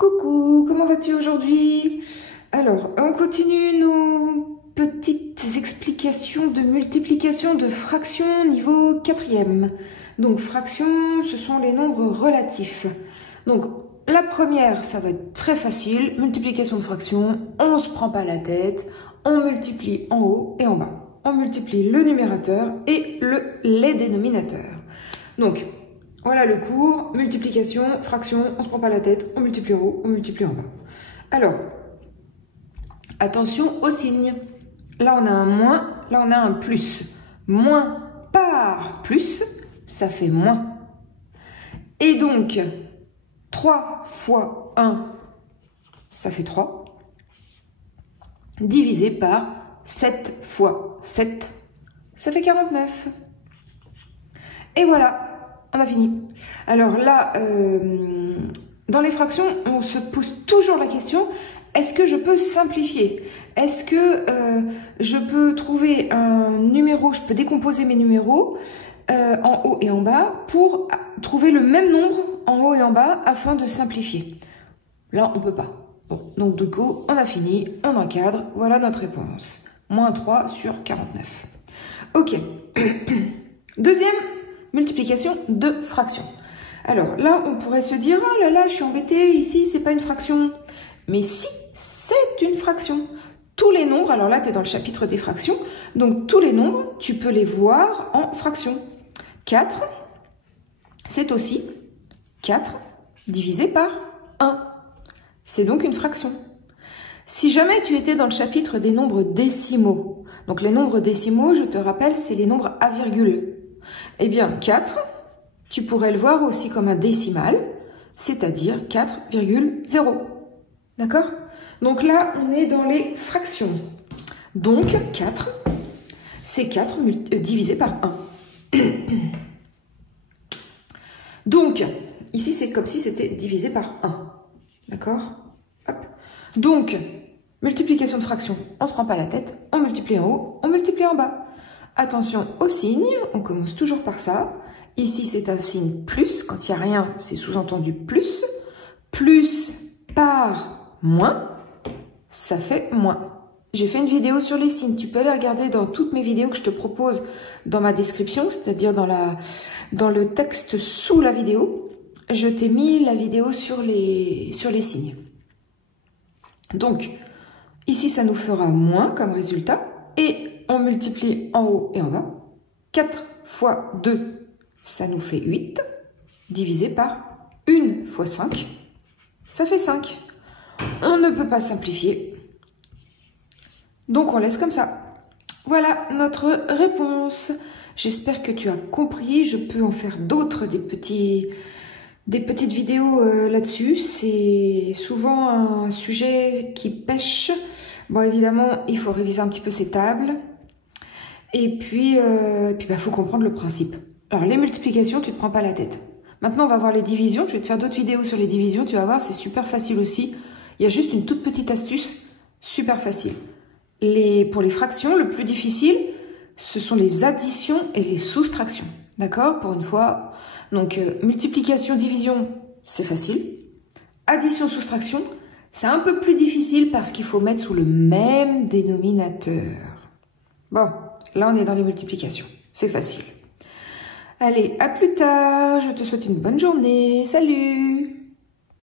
Coucou, comment vas-tu aujourd'hui? Alors, on continue nos petites explications de multiplication de fractions niveau 4e. Donc, fractions, ce sont les nombres relatifs. Donc, la première, ça va être très facile. Multiplication de fractions, on ne se prend pas la tête. On multiplie en haut et en bas. On multiplie le numérateur et les dénominateurs. Donc, voilà le cours, multiplication, fraction, on ne se prend pas la tête, on multiplie en haut, on multiplie en bas. Alors, attention aux signes. Là, on a un moins, là, on a un plus. Moins par plus, ça fait moins. Et donc, 3 fois 1, ça fait 3. Divisé par 7 fois 7, ça fait 49. Et voilà. On a fini. Alors là, dans les fractions, on se pose toujours la question, est-ce que je peux simplifier? Est-ce que je peux trouver un numéro, je peux décomposer mes numéros en haut et en bas pour trouver le même nombre en haut et en bas afin de simplifier? Là, on ne peut pas. Bon, donc du coup, on a fini, on encadre, voilà notre réponse. Moins 3 sur 49. Ok. Deuxième multiplication de fractions. Alors là, on pourrait se dire, oh là là, je suis embêtée, ici, c'est pas une fraction. Mais si, c'est une fraction. Tous les nombres, alors là, tu es dans le chapitre des fractions, donc tous les nombres, tu peux les voir en fractions. 4, c'est aussi 4 divisé par 1. C'est donc une fraction. Si jamais tu étais dans le chapitre des nombres décimaux, donc les nombres décimaux, je te rappelle, c'est les nombres à virgule. Eh bien, 4, tu pourrais le voir aussi comme un décimal, c'est-à-dire 4,0. D'accord? Donc là, on est dans les fractions. Donc, 4, c'est 4 divisé par 1. Donc, ici, c'est comme si c'était divisé par 1. D'accord? Hop. Donc, multiplication de fractions, on ne se prend pas la tête, on multiplie en haut, on multiplie en bas. Attention aux signes, on commence toujours par ça. Ici, c'est un signe plus. Quand il n'y a rien, c'est sous-entendu plus. Plus par moins, ça fait moins. J'ai fait une vidéo sur les signes. Tu peux aller regarder dans toutes mes vidéos que je te propose dans ma description, c'est-à-dire dans le texte sous la vidéo. Je t'ai mis la vidéo sur les signes. Donc, ici, ça nous fera moins comme résultat. Et on multiplie en haut et en bas. 4 fois 2, ça nous fait 8. Divisé par 1 fois 5, ça fait 5. On ne peut pas simplifier. Donc on laisse comme ça. Voilà notre réponse. J'espère que tu as compris. Je peux en faire d'autres, des petites vidéos là-dessus. C'est souvent un sujet qui pêche. Bon, évidemment, il faut réviser un petit peu ces tables. Et puis, faut comprendre le principe. Alors, les multiplications, tu ne te prends pas la tête. Maintenant, on va voir les divisions. Je vais te faire d'autres vidéos sur les divisions. Tu vas voir, c'est super facile aussi. Il y a juste une toute petite astuce, super facile. Pour les fractions, le plus difficile, ce sont les additions et les soustractions. D'accord? Pour une fois. Donc, multiplication, division, c'est facile. Addition, soustraction, c'est un peu plus difficile parce qu'il faut mettre sous le même dénominateur. Bon. Là, on est dans les multiplications. C'est facile. Allez, à plus tard. Je te souhaite une bonne journée. Salut!